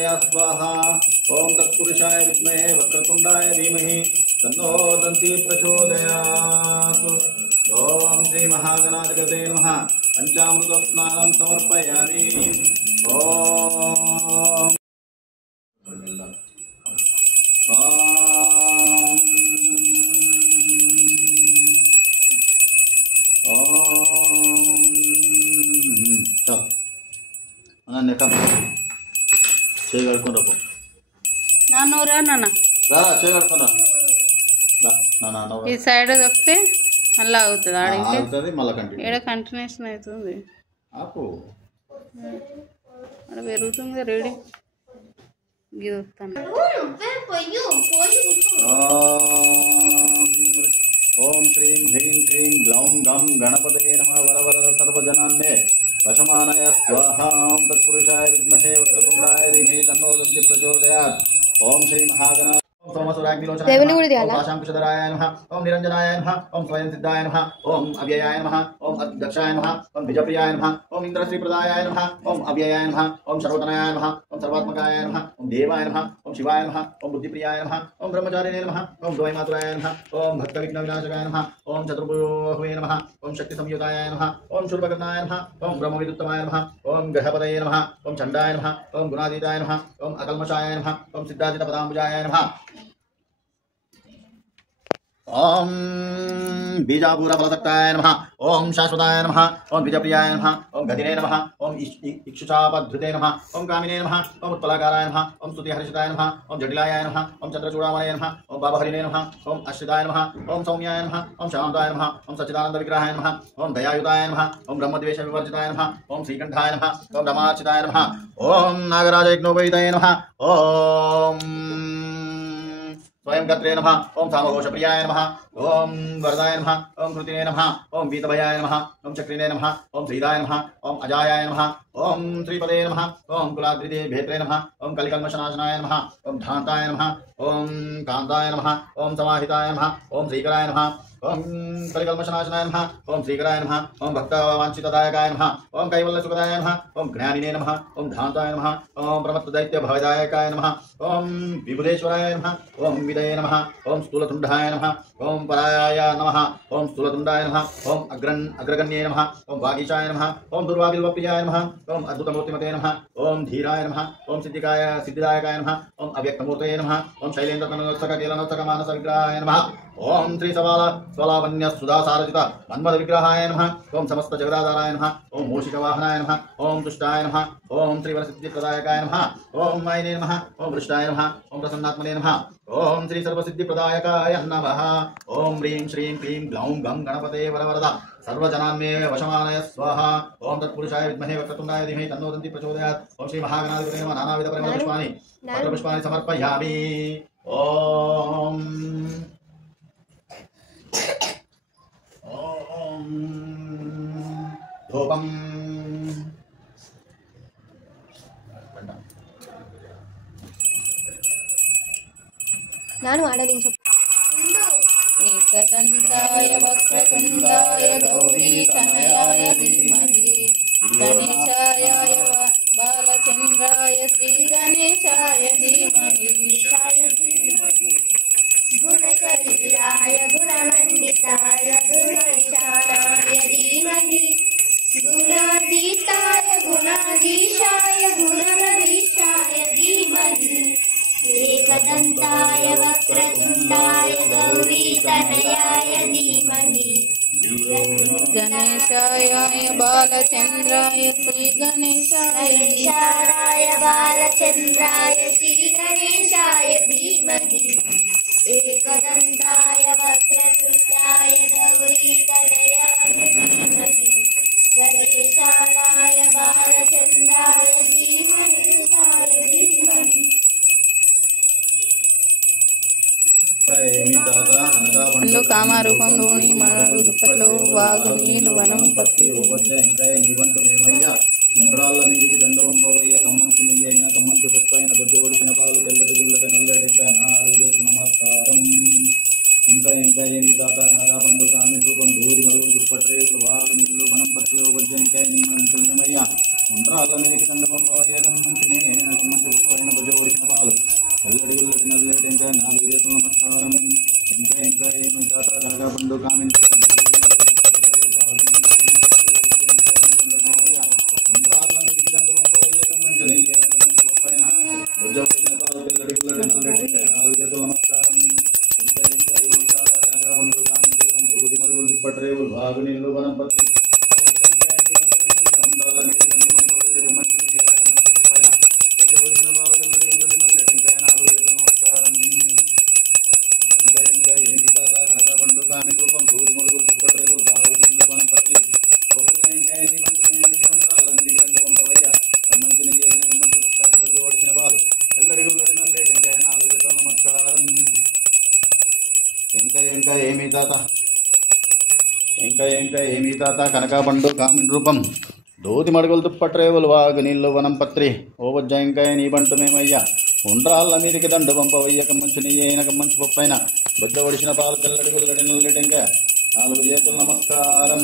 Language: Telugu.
वशमानय स्वाहा ओं तत्पुरुषाय विद्महे वक्रतुण्डाय धीमहि तन्नो दन्ती प्रचोदयात्। ओं श्री महागणाधिपतये नमः। पंचामृतस्नानं समर्पयामि। ओम చేయగలుగుతున్నా నాన్నూరా నాన్న చేయగలుగుతున్నా ఈ సైడ్ దొక్కితే మళ్ళీ అవుతుంది ఆడుతుంది మళ్ళీ ఏడ కంటిన్యూషన్ అవుతుంది ఆపు అక్కడ పెరుగుతుంది రెడీ ఇది వస్తాను ఓం శ్రీం హ్రీం క్లీం గ్లౌం గం గణపతయే నమః వరవరద సర్వజనాన్నే వశమానయ స్వాహా ఓం తత్పురుషాయ విద్మహే వక్రతుండాయ ధీమహి తన్నో దంతి ప్రచోదయాత్। ఓం శ్రీ మహాగణ शांकुशधराय नमः ओं निरंजनाय नमः ओं स्वयं सिद्धाय नमः ओं अव्ययाय नमः ओं अध्यक्षाय नमः ओं द्विजप्रियाय नमः ओं इंद्रश्रीप्रदायाय नमः ओं अव्ययाय नमः ओं सर्वतनयाय नमः ओं सर्वात्मकाय नमः ओं देवाय नमः ओं शिवाय नमः ओं बुद्धिप्रियाय नमः ओं ब्रह्मचारिणे नमः ओं द्वैमातुराय नमः ओं भक्तविघ्नविनाशकाय नमः ओं चतुर्भुजे नमः ओं शक्तिसंयुताय नमः ओं शूर्पकर्णाय नमः ओं ब्रह्मविदुत्तमाय नमः ओं ग्रहपतये नमः ओं चण्डाय नमः ओं गुणातीताय नमः ओं अकल्मषाय नमः ओं सिद्धाजितपदाम्बुजाय नमः। ओं बीजापूरफलसक्ताय नमः ओं शाश्वताय नमः ओं द्विजप्रियाय नमः ओं गतिने नमः ओं इक्षुषापधृते नमः ओं कामिने नमः ओं उत्पलाकाराय नमः ओं स्तुतिहर्षिताय नमः ओं जटिलाय नमः ओं चन्द्रचूडामणये नमः ओं बाबहरिणे नमः ओं अश्रिताय नमः ओं सौम्याय नमः ओं शान्ताय नमः ओं सच्चिदानन्दविग्रहाय नमः ओं दयायुताय नमः ओं ब्रह्मद्वेषविवर्जिताय नमः ओं श्रीकण्ठाय नमः ओं रमार्चिताय नमः ओं नागराजयज्ञोपवीताय नमः ओं स्वयं कर्त्रे नमः ओं सामघोषप्रियाय नमः ओं वरदाय नमः ओं कृतिने नमः ओं वीतभयाय नमः ओं चक्रिणे नमः ओं श्रीदाय नमः ओं अजायाय नमः ओं श्रीपदे नमः ओं कुलाद्रिदे भेत्रे नमः ओं कलिकल्मषनाशनाय नमः ओं धान्ताय नमः ओं कान्ताय नमः ओं समाहिताय नमः ओं श्रीकराय नमः ओं कलिकल्मषनाशनाय नमः ओं श्रीकराय नमः ओं भक्तवाञ्छितदायकाय नमः ओं कैवल्यसुखदाय नमः ओं ज्ञानिने नमः ओं धान्ताय नमः ओं प्रमत्तदैत्यभयदायकाय नमः ओं विबुधेश्वराय नमः ओं विदये नमः ओं स्थूलतुण्डाय नमः ओं परायाय नमः ओं स्थूलतुण्डाय नमः ओं अग्रगण्ये नमः ओं वागीशाय नमः ओं दुर्वाबिल्वप्रियाय नमः ओं अद्भुतमूर्तिमते नमः ओं धीराय नमः ओं सिद्धिदायकाय नमः ओं अव्यक्तमूर्तये नमः ओं शैलेन्द्रतनोत्सककेलनोत्सकमानसविग्रहाय नमः ओं श्रीसवालस्वलावण्यसुधासारजित मन्मथविग्रहाय नमः ओं समस्तजगदाधाराय नमः ओं मूषिकवाहनाय नमः ओं तुष्टाय नमः ओं त्रिवरसिद्धिप्रदायकाय नमः ओं मायिने नमः ओं वृष्टाय नमः ओं प्रसन्नात्मने नमः ओं श्री सर्वसिद्धिप्रदायकाय नमः ओं ह्रीं श्रीं क्लीं ग्लौं गं गणपते वरवरद सर्वजनान्मे वशमानय स्वाहा ओं तत्पुरुषाय विद्महे वक्रतुण्डाय धीमहि तन्नो दन्ति प्रचोदयात्। ओं श्री महागणाधिपतये नमः। नानाविधपरिमलपुष्पाणि पत्रपुष्पाणि समर्पयामि। ओं धूपम् ನಾನು ಆಡಲಿಂಗ एकदन्ताय वक्रतुण्डाय गौरीतनयाय धीमहि गणेशाय बालचन्द्राय श्रीगणेशाय धीमहि गुणशरीराय गुणमण्डिताय गुणेशाय धीमहि गुणातीताय गुणाधीशाय गुणप्रविष्टाय धीमहि एकदन्ताय वक्रतुण्डाय गौरीतनयाय धीमहि गणेशाय बालचन्द्राय श्रीगणेशाय बालचन्द्राय श्रीगणेशाय धीमहि एकदन्ताय वक्रतुण्डाय गौरीतनयाय धीमहि गणेशाय बालचन्द्राय धीमहि పండ్లు కామారూపం లోని మరడు దుప్పట్లు వాగు నీళ్లు వనం పత్తి ఇంద్రాల మీదికి దండవంపవయ్య కమ్మంచు నెయ్యైన కమ్మంచు పప్పైన బొజ్జ ఒడిచిన పాలు తెల్లటి గుల్లటి నల్లటి నమస్కారం ఇంకా ఏమి తాత నారాపండు కామి రూపం దూరి మరువులు దుప్పట్రేపులు వాగు నీళ్లు వనం పత్తి బొజ్జ ఇంకా నీ మంచుమయ్య ఇంద్రాల మీదికి దండవంపవయ్య కమ్మంచు నెయ్యైన కమ్మంచు పప్పైన నాలుగు చేతుల నమస్కారం ఇంకా ఏమి తాత కనకబండు కామెంట్ ఇంకా ఏమి తాత కనకాపండు కామిన్ రూపం దూది మడుగులు దుప్పట్రేవులు వాగు నీళ్ళు వనం పత్రి ఓ వజ్జ ఇంకా నీ బంటు మేమయ్యా ఉండ్రాళ్ళ మీదికి దండు పంపవయ్య కమ్మంచు నీ అయిన కమ్మంచు పప్పైన బొజ్జ ఒడిసిన పాలు తెల్లడిగులు నల్లటెంక నాలుగు చేతులు నమస్కారం